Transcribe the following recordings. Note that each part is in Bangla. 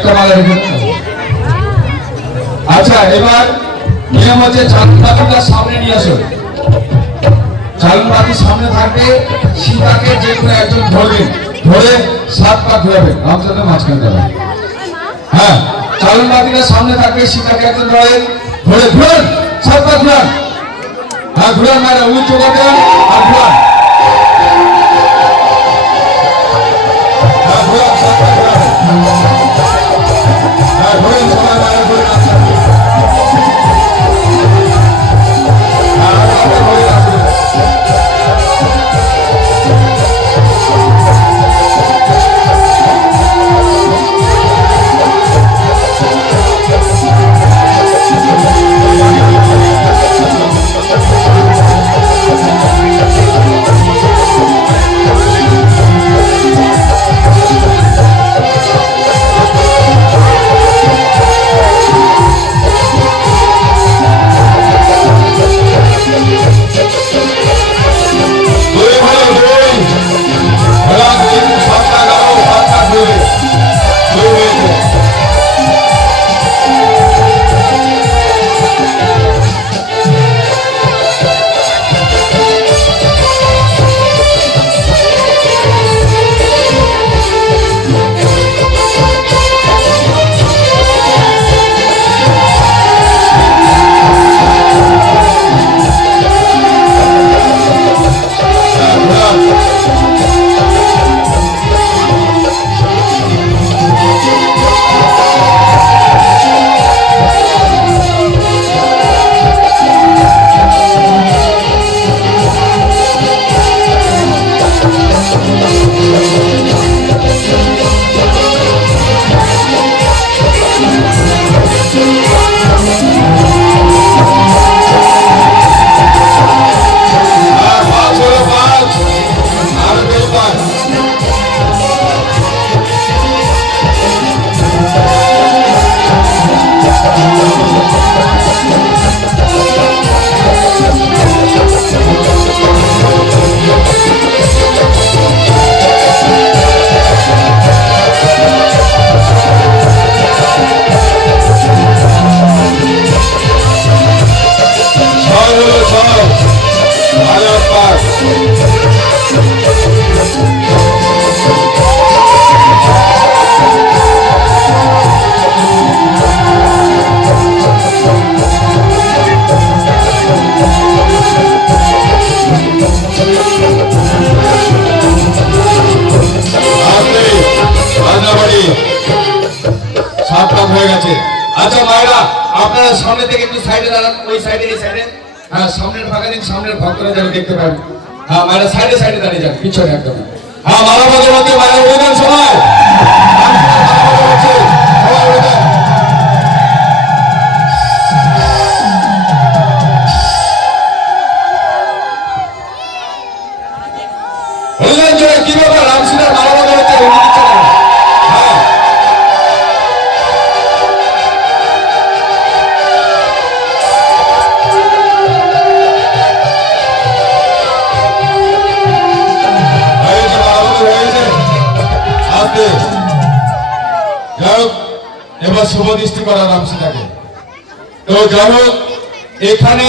একটা মালা রেখে দেন। আচ্ছা এবার নিয়ম হচ্ছে চালবাতিটা সামনে নিয়ে আসো। চালবাতি সামনে থাকবে, সীতাকে যে কোনো একজন ধরবেন, ধরে 7 পা ঘুরাবেন, রামচন্দ্র মাঝখানে যাবেন। হ্যাঁ, চালবাতিটা সামনে থাকবে, সীতাকে একজন ধরেন, ধরে ঘুরান, 7 পা ঘুরান। হ্যাঁ ঘুরান, মায়েরা উঁচু করবেন আর ঘুরান। হ্যাঁ ঘুরান, 7 পা ঘুরান। হ্যাঁ ঘুরেন সবাই, মায়েরা ঘুরেন। আচ্ছা মায়েরা আপনারা সামনে থেকে একটু সাইডে দাঁড়ান, ওই সাইডে এই সাইডে। হ্যাঁ সামনের ফাঁকা দিন, সামনের ভক্তরা যেন দেখতে পাবেন। হ্যাঁ মায়েরা সাইডে সাইডে দাঁড়িয়ে যান, পিছনে একদম। হ্যাঁ মালা বাজার মধ্যে মায়েরা উড়ে যান সবাই। কি ব্যাপার রামসিনার মালা বাজার হচ্ছে এবার শুভ দৃষ্টি করা রামসিনাকে। তো যাই হোক, এখানে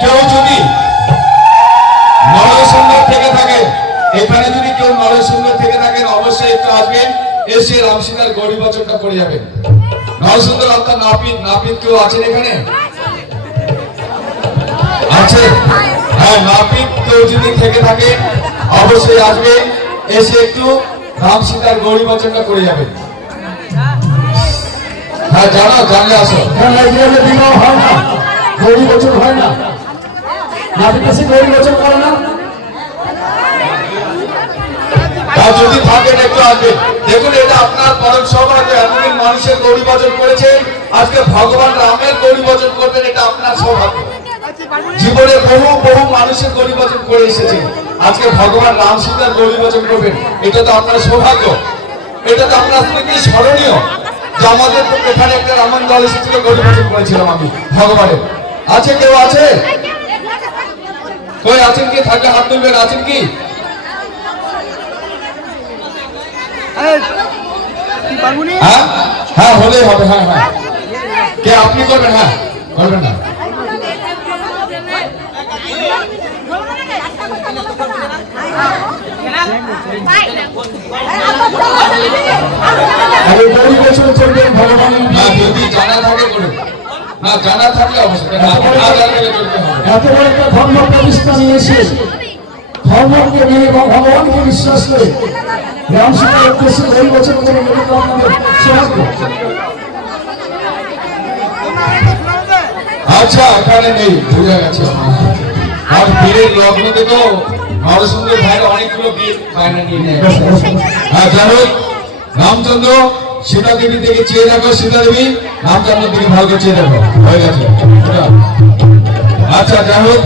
কেউ যদি নরসুন্দর থেকে থাকে, এখানে যদি কেউ নরসুন্দর থেকে থাকেন অবশ্যই একটু আসবেন, এসে রামসিনার গৌরী বচনটা করে যাবেন। নরসুন্দর আপনার নাপিত, নাপিত কেউ আছেন এখানে? আছে? হ্যাঁ নাপিত কেউ যদি থেকে থাকে অবশ্যই আসবে, এসে একটু রামসিনার গৌরী বচনটা করে যাবেন। হ্যাঁ জানো, জানলে আসো। বিবাহ হয় না, গৌরী বচন হয় না, নাপিত এসে গৌরী বচন করে না। যদি থাকেন একটু আসবেন। দেখুন এটা আপনার পরম সৌভাগ্য, এতদিন মানুষের গৌরী বচন করেছেন, আজকে ভগবান রামের গৌরী বচন করবেন, এটা আপনার সৌভাগ্য। জীবনে বহু বহু মানুষের গৌরী বচন করে এসেছেন, আজকে ভগবান রাম সীতার গৌরী বচন করবেন, এটা তো আপনার সৌভাগ্য, এটা তো আপনার স্মৃতি স্মরণীয়। যে আমাদের এখানে একটা রামান দল এসেছিল, গৌরী বচন করেছিলাম আমি ভগবানের। আছে কেউ আছে? কই আছেন কি? থাকলে হাত তুলবেন। আছেন কি? হ্যাঁ হ্যাঁ হলেই হবে, হ্যাঁ হ্যাঁ। কে আপনি করবেন? হ্যাঁ করবেন না? আরে গরিব বছর চলবে ভগবান। না, যদি জানা থাকে করুন, না জানা থাকলে অবশ্যই, না জানলে করতে হবে। এত বড় একটা ধর্ম প্রতিষ্ঠা নিয়ে এসে ধর্মকে নিয়ে এবং ভগবানকে বিশ্বাস করে রাম সীতার উদ্দেশ্যে গরিব বছর করে আপনাদের সৌভাগ্য। আচ্ছা এখানে নেই, বুঝা গেছে। আর বিয়ের লগ্নতে তো নরসিংহের ভাইয়ের অনেকগুলো বিয়ে বায়না নিয়ে নেয়। হ্যাঁ যাই হোক, রামচন্দ্র সীতা দেবী থেকে চেয়ে দেখো, সীতা দেবী রামচন্দ্র দিকে ভালো করে চেয়ে দেখো, হয়ে গেছে। আচ্ছা যাই হোক,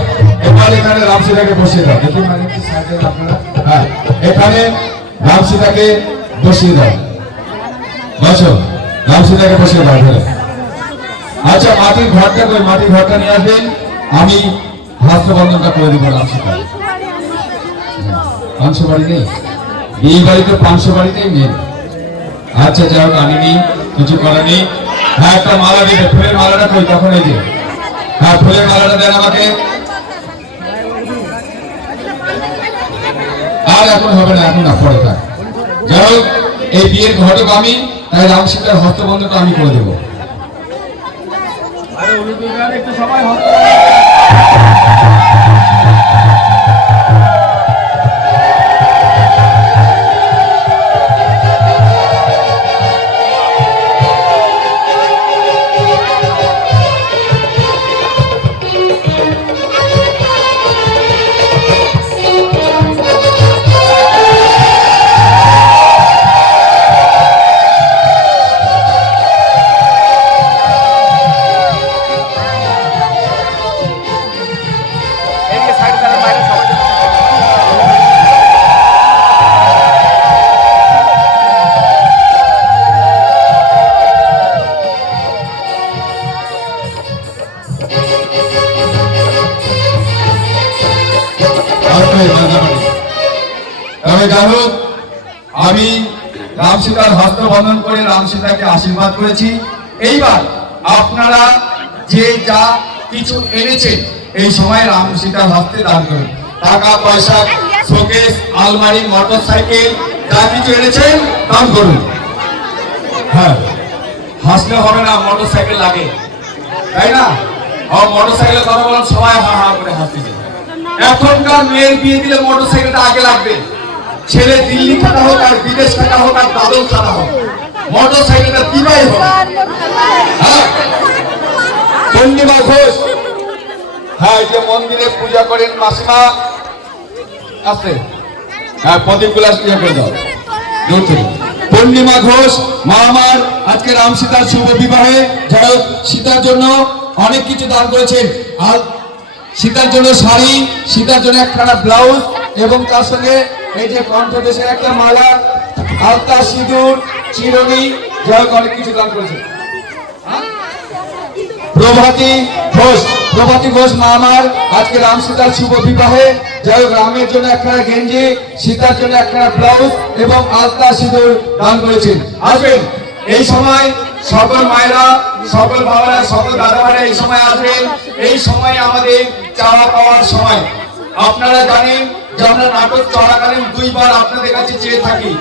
এবার এখানে রাম সীতাকে বসিয়ে দাও। দেখি মানে কি সাইডে আপনারা, হ্যাঁ এখানে রাম সীতাকে বসিয়ে দাও। বসো, রাম সীতাকে বসিয়ে দাও। আচ্ছা মাটির ঘরটা কই? মাটির ঘরটা নিয়ে আসবেন, আমি হস্তবন্ধনটা করে দেবো রাম সীতা। 500 বাড়ি নেই, এই বাড়িতে 500 বাড়িতেই নেই। আচ্ছা যাই হোক, আনিনি, কিছু করার নেই। হ্যাঁ একটা মালা দেবে, ফুলের মালাটা কই? তখন এই যে, হ্যাঁ ফুলের মালাটা দেন আমাকে। আর এখন হবে না, এখন না, পরে থাক। যাই হোক, এই বিয়ের ঘটক আমি, তাই রাম সীতার হস্তবন্ধনটা আমি করে দেবো। একটু সবাই আমি রাম সীতার হস্তবন্ধন করে রাম সীতাকে আশীর্বাদ করেছি। এইবার আপনারা যে যা কিছু এনেছেন এই সময় রাম সীতার হস্তে দান করুন। টাকা পয়সা, শোকেস, আলমারি, মোটর সাইকেল যা কিছু এনেছেন দান করুন। হ্যাঁ হাসলে হবে না, মোটর সাইকেল লাগে, তাই না? মোটর সাইকেলের কথা বললাম, সবাই হা হা করে হাসতেছে। এখনকার মেয়ের বিয়ে দিলে মোটর সাইকেলটা আগে লাগবে। ছেলে দিল্লি খাটা হোক আর বিদেশ খাটা হোক আর দাদল খাটা হোক, মোটর সাইকেলটা দিবাই হোক। পূর্ণিমা ঘোষ, হ্যাঁ যে মন্দিরে পূজা করেন মাসিমা, আছে হ্যাঁ প্রদীপ গুলা পূজা করে দাও। পূর্ণিমা ঘোষ মা আমার আজকে রাম সীতার শুভ বিবাহে যারা সীতার জন্য অনেক কিছু দান করেছেন। আর সীতার জন্য শাড়ি, সীতার জন্য একখানা ব্লাউজ এবং তার সঙ্গে এই যে কণ্ঠদেশের একটা মালা, আলতা, সিঁদুর, চিরুনি, যাই হোক অনেক কিছু দান করেছেন। প্রভাতী ঘোষ মা আমার আজকে রাম সীতার শুভ বিবাহে যাই হোক রামের জন্য একখানা গেঞ্জি, সীতার জন্য একখানা ব্লাউজ এবং আলতা, সিঁদুর দান করেছেন। আসবেন এই সময় সকল মায়েরা, সকল বাবারা, সকল দাদা ভাইরা এই সময় আসবেন। এই সময় আমাদের চাওয়া পাওয়ার সময়। আপনারা জানেন যে আমরা নাটক চলাকালীন 2 বার আপনাদের কাছে চেয়ে থাকি।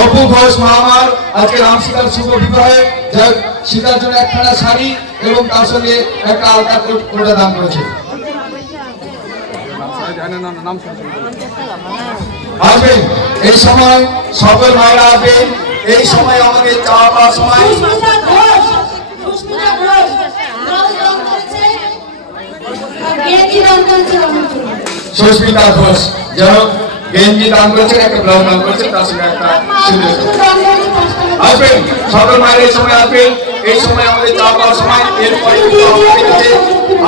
অপু ঘোষ মা আমার আজকে রাম সীতার শুভ বিবাহে সীতার জন্য একখানা শাড়ি এবং তার সঙ্গে একটা আলতা করে দান করেছে। আসবেন এই সময় সকল মায়েরা আসবেন। এই সময় আমাদের চাওয়া পাওয়ার সময়। সুস্মিতা ঘোষ যাই হোক গেঞ্জি দান করেছেন, একটা ব্লাউজ দান করেছেন, তার সঙ্গে একটা আসবেন সকল মায়ের এই সময় আসবেন। এই সময় আমাদের চাওয়া পাওয়ার সময়। এরপরে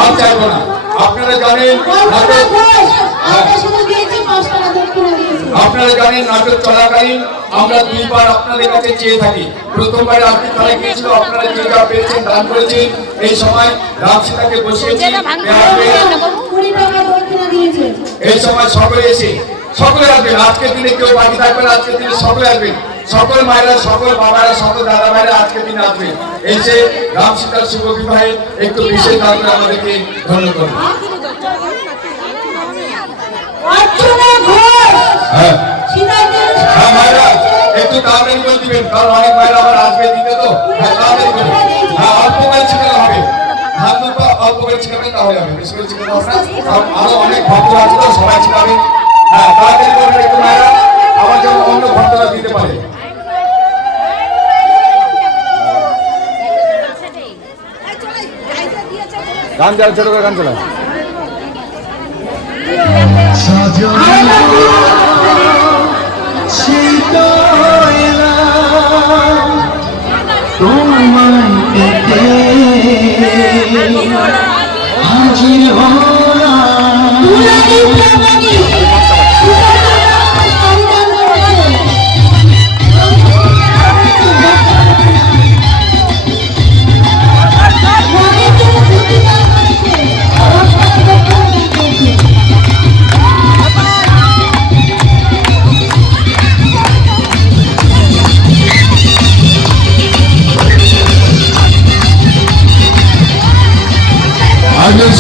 আর চাইবো না। আপনারা জানেন নাটক চলাকালীন আমরা 2 বার আপনাদের কাছে চেয়ে থাকি। প্রথমবার আপনি তারা গিয়েছিল, আপনারা যে যা পেয়েছেন দান করেছেন। এই সময় রাম সীতাকে বসিয়েছি। এই সময় সকলে এসে সকলে আসবেন। আজকের দিনে কেউ বাকি থাকবেন, আজকের দিনে সকলে আসবেন। সকল মায়েরা, সকল বাবারা, সকল দাদা ভাইরা আজকে দিন আসবে এসে রাম সীতার শুভ বিবাহে একটু বিশেষ দান করে আমাদেরকে ধন্য করবে। হ্যাঁ হ্যাঁ মায়েরা একটু তাড়াতাড়ি করে দিবেন, কারণ অনেক মায়েরা আবার আসবে দিতে তো। হ্যাঁ তাড়াতাড়ি করে, হ্যাঁ অল্প করে ছিটালে হবে, হাত দুটো অল্প করে ছিটাবে তাহলে হবে, বেশি করে ছিটালে হবে না। আরো অনেক ভক্ত আছে তো, সবাই ছিটাবে। হ্যাঁ তাড়াতাড়ি করবেন একটু মায়েরা, আবার যেন অন্য ভক্তরা দিতে পারে। গান চালা, ছোট করে গান চালা।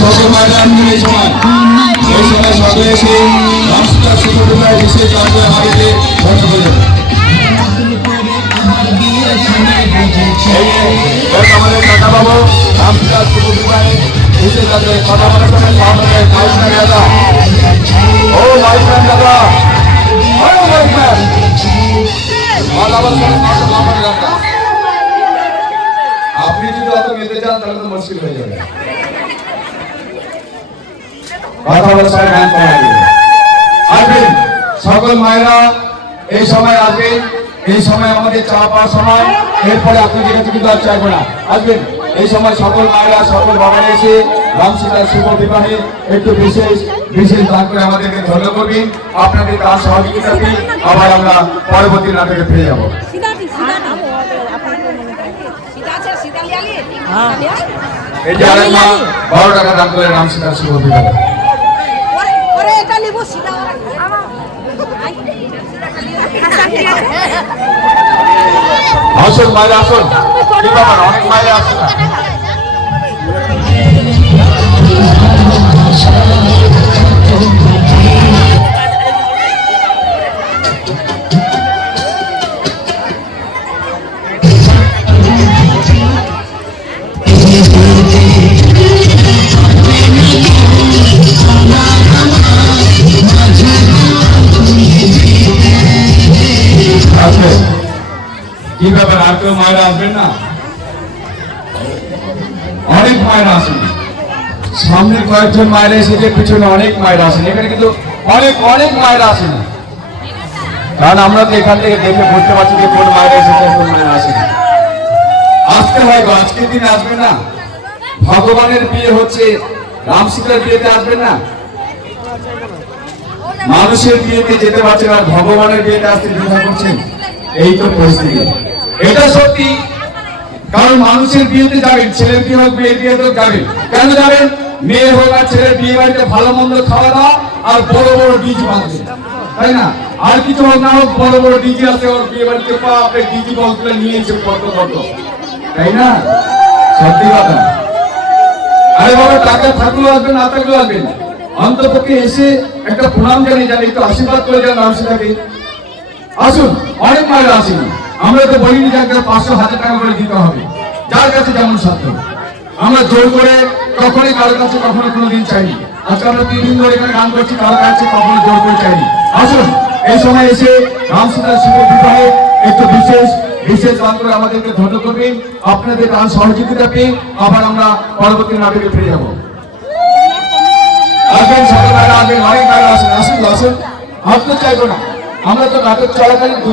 সকল মায়েরা এই সময় সকলে এসে রাম সীতার শুভ বিবাহে বিশেষ দান করে আমাদেরকে ধন্য করবেন। আমাদের কাকা বাবু রাম সীতার শুভ বিবাহে বিশেষ দান করে কথা বলার সময় আমাদের মাইকম্যান দাদা, ও মাইকম্যান দাদা, ও মাইকম্যান আপনি যদি অত মেতে চান তাহলে তো মুশকিল হয়ে যাবে। কথা বলার সময় গান করা আসবেন সকল মায়েরা, এই সময় আসবেন, এই সময় আমাদের চা পাওয়ার সময়, এরপরে আপনাদের কাছে কিন্তু আর চাইবো না। আসবেন এই সময় সকল মায়েরা, সকল বাবারা এসে রাম সীতার শুভ বিবাহে একটু বিশেষ দান করে আমাদেরকে ধন্য করবেন। আপনাদের তার সহযোগিতাতে আবার আমরা পরবর্তী নাটকে ফিরে যাবো। এই যে আরেক মা 12 টাকা দান করে রাম সীতার শুভ বিবাহে। আসুন মায়েরা আসুন, কি ব্যাপার অনেক মায়েরা আসুন না। কি ব্যাপার আর কেউ মায়েরা আসবেন না? অনেক মায়েরা আসেন, সামনে কয়েকজন মায়েরা এসেছে, পিছনে অনেক মায়েরা আসেন, এখানে কিন্তু অনেক অনেক মায়েরা আসেন, কারণ আমরা তো এখান থেকে দেখে বুঝতে পারছি যে কোন মায়েরা এসেছে কোন মায়েরা আসেন। আসতে হয় গো, আজকের দিনে আসবেন না? ভগবানের বিয়ে হচ্ছে, রাম সীতার বিয়েতে আসবেন না? মানুষের বিয়েতে যেতে পারছেন আর ভগবানের বিয়েতে আসতে দ্বিধা করছেন, এই তো পরিস্থিতি। এটা সত্যি, কারণ মানুষের বিয়েতে যাবেন, ছেলের বিয়ে হোক মেয়ের বিয়েতে যাবেন, কেন যাবেন? মেয়ে হোক আর ছেলের বিয়ে বাড়িতে ভালো মন্দ খাওয়া দাওয়া আর বড় বড় ডিজি বাঁধবে, তাই না? আর কিছু হোক না হোক বড় বড় ডিজি আছে ওর বিয়ে বাড়িতে, আপনি ডিজি বল তুলে নিয়েছে কত কত, তাই না? সত্যি কথা। আরে বাবা টাকা থাকলেও আসবেন, না থাকলেও আসবেন, অন্তপক্ষে এসে একটা প্রণাম জানিয়ে যান, একটু আশীর্বাদ করে যান রাম সীতাকে। আসুন, অনেক মায়েরা আসেন, আমরা তো বলিনি যে 500-1000 টাকা করে দিতে হবে, যার কাছে যেমন সাধ্য। আমরা জোর করে কখনোই কারোর কাছে কখনো কোনোদিন চাইনি। আজকে আমরা 3 দিন ধরে এখানে গান করছি, কারোর কাছে কখনো জোর করে চাইনি। আসুন এই সময় এসে রাম সীতার শুভ বিবাহে একটু বিশেষ দান করে আমাদেরকে ধন্য করবেন। আপনাদের গান সহযোগিতা পেয়ে আবার আমরা পরবর্তী নাটকে ফিরে যাবো। আসবেন সকল মায়েরা, আসবেন, অনেক মায়েরা আসেন, আসুন আসুন, হাত তো চাইবো না, আমরা তো নাটক চলাকালীন